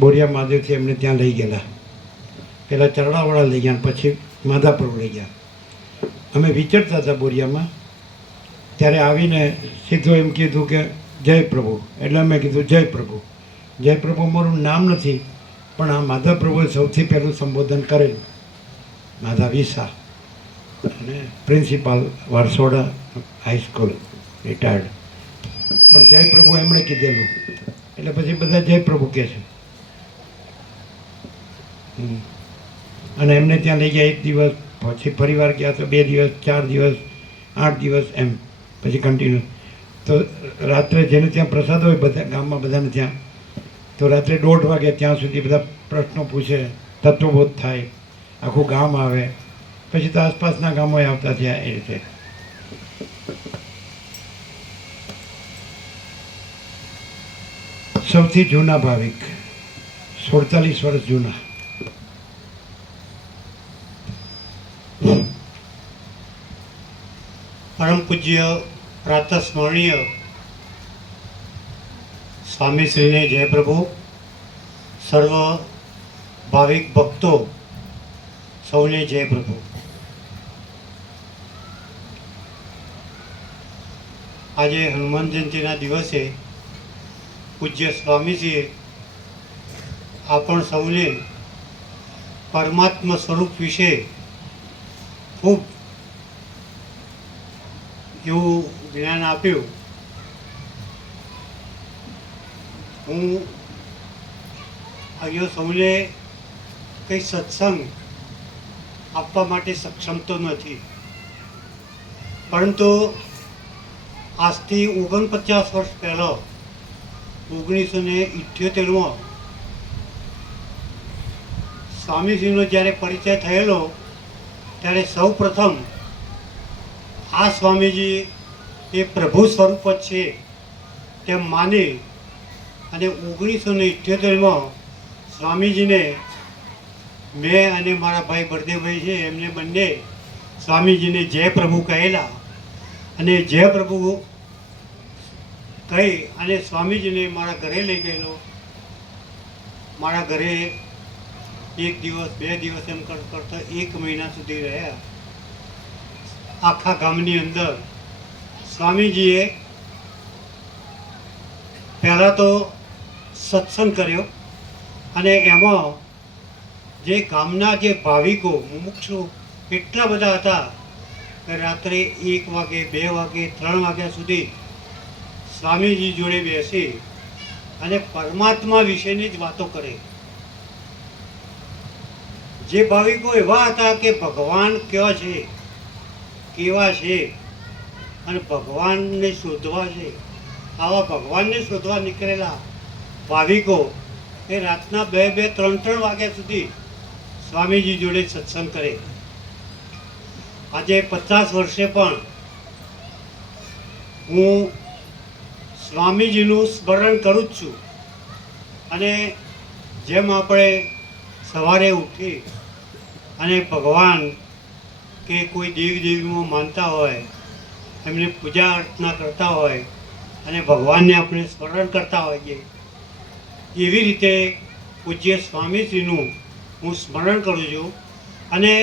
બોરિયા મહાદેવથી એમને ત્યાં લઈ ગયેલા. પહેલાં ચરડાવાળા લઈ ગયા પછી માધાપુર લઈ ગયા. અમે વિચરતા હતા બોરિયામાં. ત્યારે આવીને સીધું એમ કીધું કે જય પ્રભુ. એટલે અમે કીધું જય પ્રભુ. જય પ્રભુ મારું નામ નથી, પણ આ માધા પ્રભુએ સૌથી પહેલું સંબોધન કરેલું. માધા વિસા અને principal Varsoda high school retired પણ જય પ્રભુ એમણે કીધેલું. એટલે પછી બધા જય પ્રભુ કહે છે. અને એમને ત્યાં લઈ ગયા એક દિવસ, પછી ફરીવાર ગયા તો બે દિવસ, ચાર દિવસ, આઠ દિવસ એમ, પછી કન્ટિન્યુ તો રાત્રે જેને ત્યાં પ્રસાદ હોય બધા ગામમાં બધાને ત્યાં, તો રાત્રે દોઢ વાગે ત્યાં સુધી બધા પ્રશ્નો પૂછે, તત્વબોધ થાય, આખું ગામ આવે. પછી તો આસપાસના ગામોએ આવતા થયા એ રીતે. સૌથી જૂના ભાવિક, સુડતાલીસ વર્ષ જૂના. પરમ પૂજ્ય પ્રાત સ્મરણીય સ્વામીશ્રીને જય પ્રભુ. સર્વ ભાવિક ભક્તો સૌને જય પ્રભુ. આજે હનુમાન જયંતિના દિવસે પૂજ્ય સ્વામીજીએ આપણ સૌને પરમાત્મા સ્વરૂપ વિશે ખૂબ એવું જ્ઞાન આપ્યું. હું અહીંયા સૌને કંઈ સત્સંગ આપવા માટે સક્ષમ તો નથી. પરંતુ આજથી ઓગણપચાસ વર્ષ પહેલાં ઓગણીસો ને ઇઠ્યોતેરમાં સ્વામીજીનો જ્યારે પરિચય થયેલો, ત્યારે સૌ પ્રથમ આ સ્વામીજી એ પ્રભુ સ્વરૂપ જ છે તેમ માની અને ઓગણીસો ને ઇઠ્યોતેરમાં સ્વામીજીને મેં અને મારા ભાઈ બળદેવભાઈ છે, એમને બંને સ્વામીજીને જય પ્રભુ કહેલા. અને જય પ્રભુ કહી અને સ્વામીજીને મારા ઘરે લઈ ગયેલો. મારા ઘરે એક દિવસ, બે દિવસ એમ કર- કરતા એક મહિના સુધી રહ્યા. આખા ગામની અંદર સ્વામીજીએ પહેલાં તો સત્સંગ કર્યો અને એમાં જે ગામના જે ભાવિકો મુમુક્ષુ એટલા બધા હતા કે રાત્રે એક વાગે, બે વાગે, ત્રણ વાગ્યા સુધી સ્વામીજી જોડે બેસી અને પરમાત્મા વિશેની જ વાતો કરે. જે ભાવિકો એવા હતા કે ભગવાન કેવા છે કેવા છે, અને ભગવાનને શોધવા છે, આવા ભગવાનને શોધવા નીકળેલા ભાવિકો એ રાતના બે બે, ત્રણ ત્રણ વાગ્યા સુધી સ્વામીજી જોડે સત્સંગ કરે. આજે પચાસ વર્ષે પણ હું સ્વામીજીનું સ્મરણ કરું જ છું. અને જેમ આપણે સવારે ઉઠી અને ભગવાન કે કોઈ દેવી દેવીમાં માનતા હોય, એમને પૂજા અર્ચના કરતા હોય અને ભગવાનને આપણે સ્મરણ કરતા હોઈએ, એવી રીતે પૂજ્ય સ્વામીજીનું હું સ્મરણ કરું છું. અને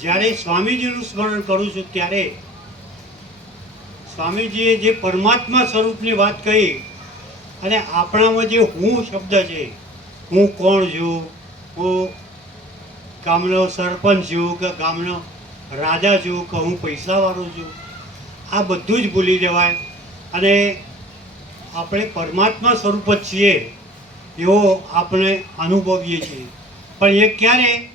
જ્યારે સ્વામીજીનું સ્મરણ કરું છું ત્યારે સ્વામીજીએ જે પરમાત્મા સ્વરૂપની વાત કહી, અને આપણામાં જે હું શબ્દ છે, હું કોણ છું? હું ગામનો સરપંચ છું કે ગામનો રાજા છું કે હું પૈસાવાળો છું? આ બધું જ ભૂલી જવાય. અને આપણે પરમાત્મા સ્વરૂપ જ છીએ, એવો આપણે અનુભવીએ છીએ. પણ એ ક્યારે?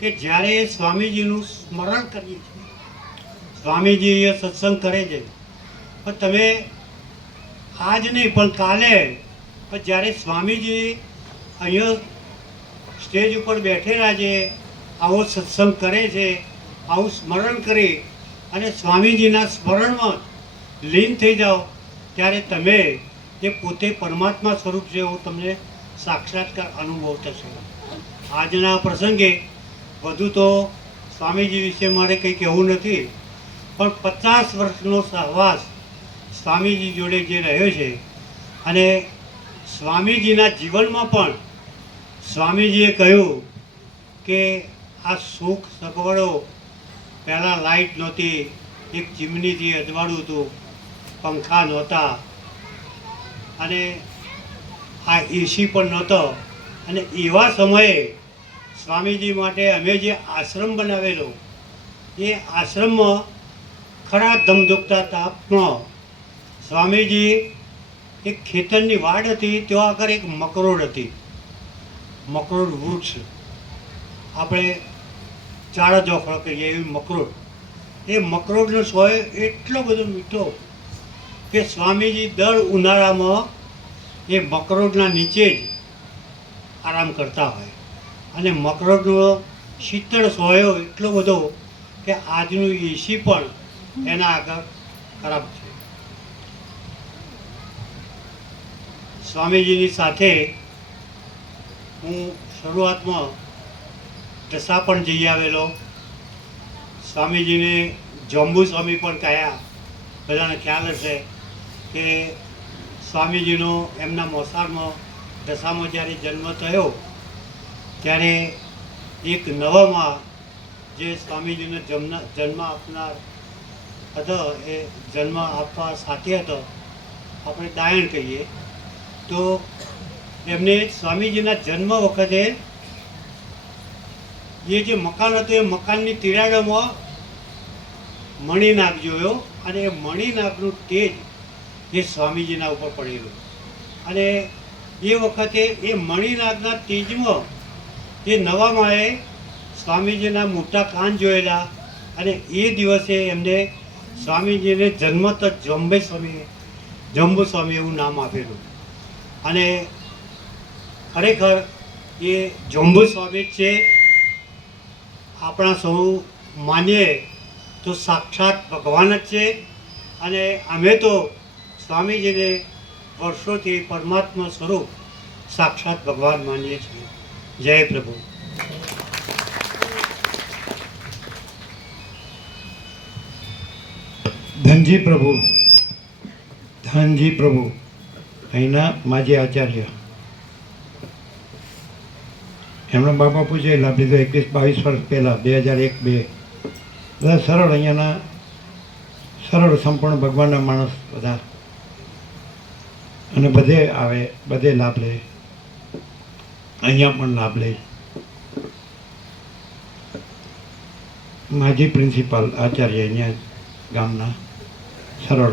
કે જ્યારે સ્વામીજીનું સ્મરણ કરીએ છીએ. સ્વામીજી એ સત્સંગ કરે છે. પણ તમે આજ નહીં, પણ કાલે. પણ જ્યારે સ્વામીજી અહીંયા સ્ટેજ ઉપર બેઠેલા છે, આવો સત્સંગ કરે છે, આવું સ્મરણ કરી અને સ્વામીજીના સ્મરણમાં લીન થઈ જાઓ, ત્યારે તમે જે પોતે પરમાત્મા સ્વરૂપ છે એવું તમને સાક્ષાત્કાર અનુભવ થશે. આજના પ્રસંગે વધુ તો સ્વામીજી વિશે મારે કંઈ કહેવું નથી, પણ પચાસ વર્ષનો સહવાસ સ્વામીજી જોડે જે રહ્યો છે અને સ્વામીજીના જીવનમાં પણ સ્વામીજીએ કહ્યું કે આ સુખ સગવડો પહેલાં લાઇટ નહોતી, એક ચીમનીથી અજવાળું હતું, પંખા નહોતા અને આ એસી પણ નહોતો. અને એવા સમયે સ્વામીજી માટે અમે જે આશ્રમ બનાવેલો, એ આશ્રમમાં ખરા ધમધુકતા તાપમાં સ્વામીજી, એક ખેતરની વાડ હતી, ત્યાં આગળ એક મકરોડ હતી. મકરોડ વૃક્ષ. આપણે ચાળા જોખળ કહીએ એવી મકરોડ. એ મકરોડનો સોય એટલો બધો મીઠો કે સ્વામીજી દર ઉનાળામાં એ મકરોડના નીચે જ આરામ કરતા હોય. અને મકરોડનો શીતળ સોયો એટલો બધો કે આજનું એસી પણ એના આગળ ખરાબ છે. સ્વામીજીની સાથે હું શરૂઆતમાં દશા પણ જઈ આવેલો. સ્વામીજીને જંબુ સ્વામી પણ કહ્યા બધાને ખ્યાલ હશે કે સ્વામીજીનો એમના મોસાળમાં દશામાં જ્યારે જન્મ થયો, ત્યારે એક નવામાં જે સ્વામીજીને જન્મ જન્મ આપનાર હતો, એ જન્મ આપવા સાથે હતો. આપણે દાયણ કહીએ. તો એમને સ્વામીજીના જન્મ વખતે એ જે મકાન હતું, એ મકાનની તિરાડોમાં મણિનાગ જોયો અને એ મણિનાગનું તેજ એ સ્વામીજીના ઉપર પડેલું. અને એ વખતે એ મણિનાગના તેજમાં એ નવા માળે સ્વામીજીના મોટા કાન જોયેલા અને એ દિવસે એમને સ્વામીજીને જન્મત જંબે સ્વામી જંબુ સ્વામી એવું નામ આપેલું. અને ખરેખર એ જંબુ સ્વામી છે. આપણા સૌ માનીએ તો સાક્ષાત ભગવાન જ છે. અને અમે તો સ્વામીજીને વર્ષોથી પરમાત્મા સ્વરૂપ સાક્ષાત ભગવાન માનીએ છીએ. જય પ્રભુ. ધનજી પ્રભુ. ધનજી પ્રભુ. અહીંના માજી આચાર્ય. એમણે બાપા પૂછેલા લીધો એકવીસ બાવીસ વર્ષ પહેલાં, બે હજાર એક બે. બધા સરળ અહીંયાના, સરળ સંપૂર્ણ ભગવાનના માણસ બધા. અને બધે આવે, બધે લાભ લે. અહીંયા પણ લાભ લે. માજી પ્રિન્સિપાલ આચાર્ય અહીંયા ગામના, સરળ.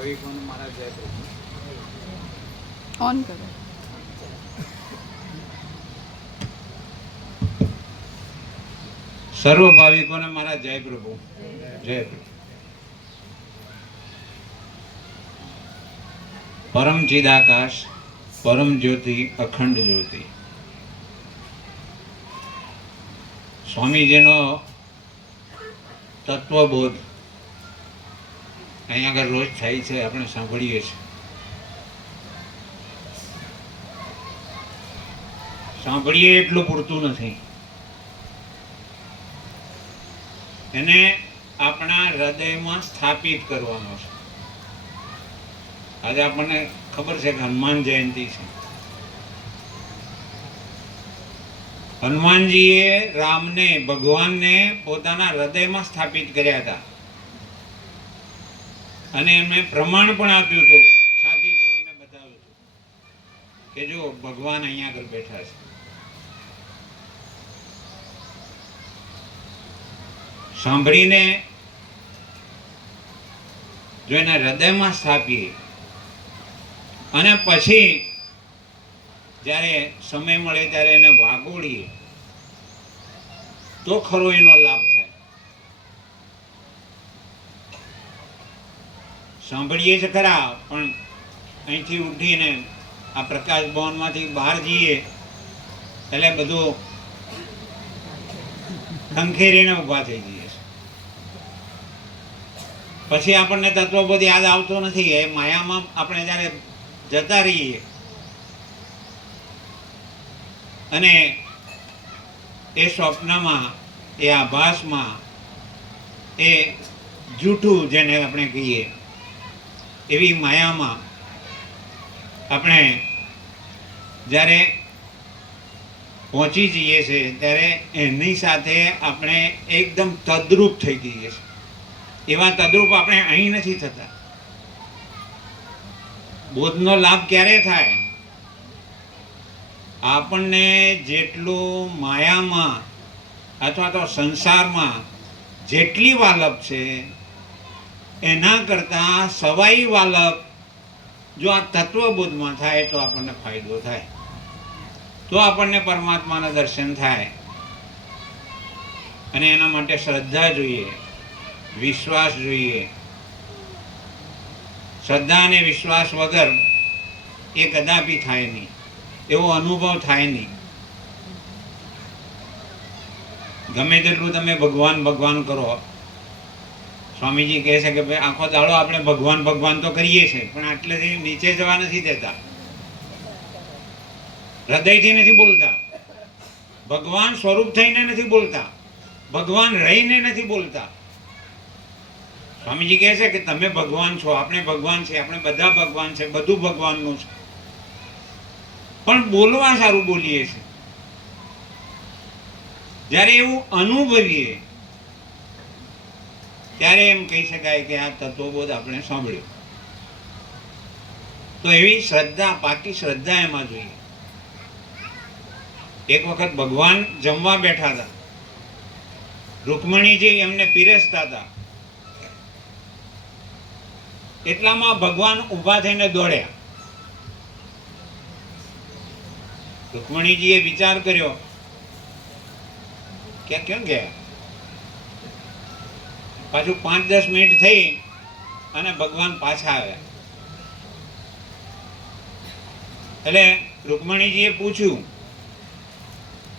ભાવિકોને મારા જય પ્રભુ. ઓન કરો. સર્વ ભાવિકોને મારા જય પ્રભુ. જય પ્રભુ. પરમ ચિદાકાશ પરમ જ્યોતિ અખંડ જ્યોતિ. સ્વામીજીનો તત્વબોધ અહીંયા આગળ રોજ થાય છે, આપણે સાંભળીએ છીએ. સાંભળીએ એટલું પૂરતું નથી. એને આપણા હૃદયમાં સ્થાપિત કરવાનો છે. આજે આપણને ખબર છે કે હનુમાન જયંતિ છે. હનુમાનજીએ રામને, ભગવાનને પોતાના હૃદયમાં સ્થાપિત કર્યા હતા. અને એમને પ્રમાણ પણ આપ્યું હતું. છાતી ચીરીને બતાવ્યું હતું કે જો ભગવાન અહીંયા આગળ બેઠા છે. સાંભળીને જો એના હૃદયમાં સ્થાપીએ અને પછી જ્યારે સમય મળે ત્યારે એને વાગોળીએ, તો ખરો એનો લાભ થાય સાંભળીએ છે ખરા, પણ અહીંથી ઉઠીને આ પ્રકાશ ભવનમાંથી બહાર જઈએ, એટલે બધું ખંખેરીને ઊભા થઈ જઈએ પછી આપણને તત્વબોધ યાદ આવતો નથી, એ માયામાં આપણે જ્યારે જતા રહીએ, અને એ સ્વપ્નમાં, એ આભાસમાં, એ જૂઠું જેને આપણે કહીએ એવી માયામાં આપણે જ્યારે પહોંચી જઈએ છીએ ત્યારે એની સાથે આપણે એકદમ તદ્રુપ થઈ જઈએ છીએ એવા તદ્રુપ આપણે અહીં નથી થતા. બોધનો લાભ ક્યારે થાય? આપણને જેટલું માયામાં અથવા તો સંસારમાં જેટલી વાલપ છે એના કરતાં સવાઈ વાલક જો આ તત્વબોધમાં થાય તો આપણને ફાયદો થાય. તો આપણને પરમાત્માના દર્શન થાય. અને એના માટે શ્રદ્ધા જોઈએ, વિશ્વાસ જોઈએ. શ્રદ્ધા અને વિશ્વાસ વગર એ કદાપી થાય નહીં. એવો અનુભવ થાય નહીં. ગમે તેટલું તમે ભગવાન ભગવાન કરો સ્વામીજી કહે છે કે ભાઈ, આખો દાડો આપણે ભગવાન ભગવાન તો કરીએ છીએ, પણ આટલેથી નીચે જવા નથી દેતા. હૃદયથી નથી બોલતા. ભગવાન સ્વરૂપ થઈને નથી બોલતા. ભગવાન રહીને નથી બોલતા. સ્વામીજી કહે છે કે તમે ભગવાન છો, આપણે ભગવાન છે આપણે બધા ભગવાન છે, બધું ભગવાનનું છે. પણ બોલવા સારું બોલીએ છીએ. જ્યારે એવું અનુભવીએ ત્યારે એમ કહી શકાય કે આ તત્વબોધ આપણે સાંભળ્યો. તો એવી શ્રદ્ધા, પાકી શ્રદ્ધા એમાં જોઈએ. એક વખત ભગવાન જમવા બેઠા હતા. રૂકમણીજી એમને પીરસતા હતા. એટલામાં ભગવાન ઊભા થઈને દોડ્યા. રૂકમણીજીએ વિચાર કર્યો કે કેમ ગયા? પાછું પાંચ દસ મિનિટ થઈ અને ભગવાન પાછા આવ્યા. એટલે રૂકમણીજીએ પૂછ્યું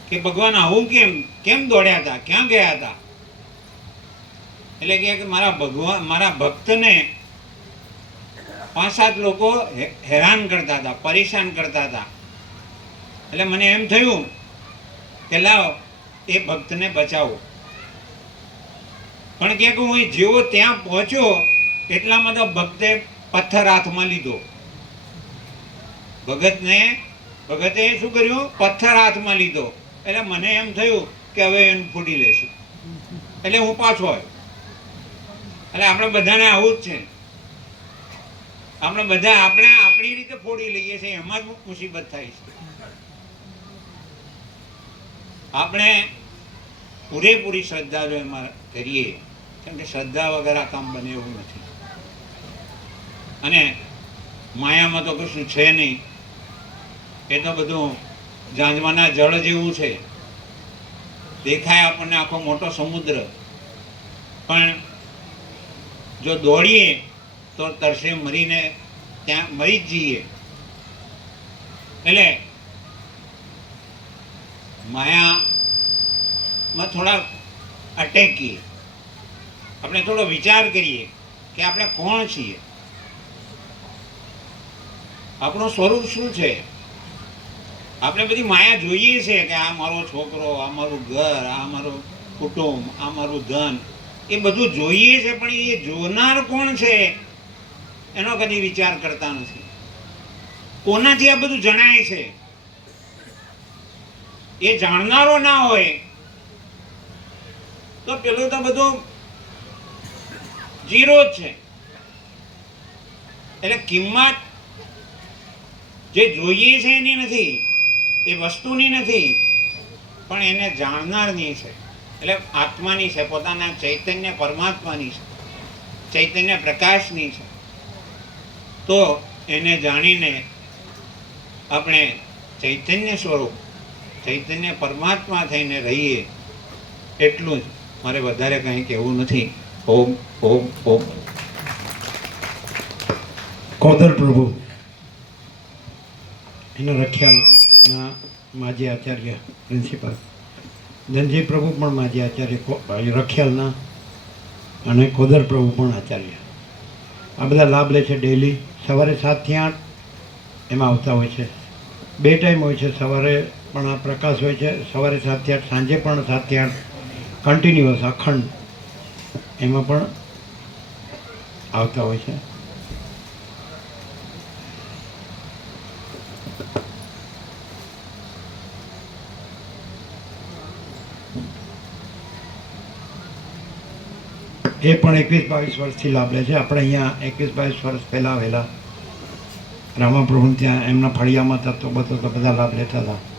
કે ભગવાન, આવું કેમ? કેમ દોડ્યા હતા? ક્યાં ગયા હતા? એટલે કે મારા ભગવાન, મારા ભક્તને પાંચ સાત લોકો હેરાન કરતા હતા, પરેશાન કરતા હતા. એટલે મને એમ થયું કે લાવ એ ભક્તને બચાવો. પણ કે હું જેવો ત્યાં પહોંચ્યો, એટલામાં તો ભક્તે પથ્થર હાથમાં લીધો. ભગતને, ભગતે શું કર્યું? પથ્થર હાથમાં લીધો. એટલે મને એમ થયું કે હવે એને ફૂટી લેશું. એટલે હું પાછો આવ્યો. એટલે આપણે બધાને આવું જ છે. આપણે બધા આપણે આપણી રીતે ફોડી લઈએ છીએ, એમાં જ મુસીબત થાય છે. આપણે પૂરેપૂરી શ્રદ્ધા જો એમાં કરીએ. કેમ કે શ્રદ્ધા વગર આ કામ બને એવું નથી. અને માયામાં તો કશું છે નહીં. એ તો બધું જાંજવાના જળ જેવું છે. દેખાય આપણને આખો મોટો સમુદ્ર. પણ જો દોડીએ, તો તરસે મરીને ત્યાં મરી જ જઈએ. એટલે માયામાં થોડા અટેકીએ આપણે થોડો વિચાર કરીએ કે આપણે કોણ છીએ? આપણું સ્વરૂપ શું છે? આપણે બધી માયા જોઈએ છે કે આ મારો છોકરો, આ મારું ઘર, આ મારું કુટુંબ, આ મારું ધન, એ બધું જોઈએ છે, પણ એ જોનાર કોણ છે? એનો કદી વિચાર કરતા નથી. કોનાથી આ બધું જણાય છે? એ જાણનારો ના હોય, તો પેલું તો બધું જીરો છે. એટલે કિંમત જે જોઈએ છે એની નથી, એ વસ્તુની નથી, પણ એને જાણનારની છે. એટલે આત્માની છે, પોતાના ચૈતન્ય પરમાત્માની છે, ચૈતન્ય પ્રકાશની છે. તો એને જાણીને આપણે ચૈતન્ય સ્વરૂપ, ચૈતન્ય પરમાત્મા થઈને રહીએ, એટલું જ મારે વધારે કંઈ કહેવું નથી. ઓમ ઓમ ઓમ. કોદર પ્રભુ. એના રખિયાલના માજી આચાર્ય પ્રિન્સિપાલ ધનજી પ્રભુ પણ માજી આચાર્ય રખિયાલના અને કોદર પ્રભુ પણ આચાર્ય. આ બધા લાભ લે છે ડેલી સવારે સાતથી આઠ એમાં આવતા હોય છે. બે ટાઈમ હોય છે સવારે પણ આ પ્રકાશ હોય છે. સવારે સાતથી આઠ, સાંજે પણ સાતથી આઠ. કન્ટિન્યુઅસ અખંડ. એમાં પણ આવતા હોય છે. એ પણ એકવીસ બાવીસ વર્ષથી લાભ લે છે. આપણે અહીંયા એકવીસ બાવીસ વર્ષ પહેલાં આવેલા રામાપ્રભુ ત્યાં એમના ફળિયામાં થતો બધો બધા લાભ લેતા હતા.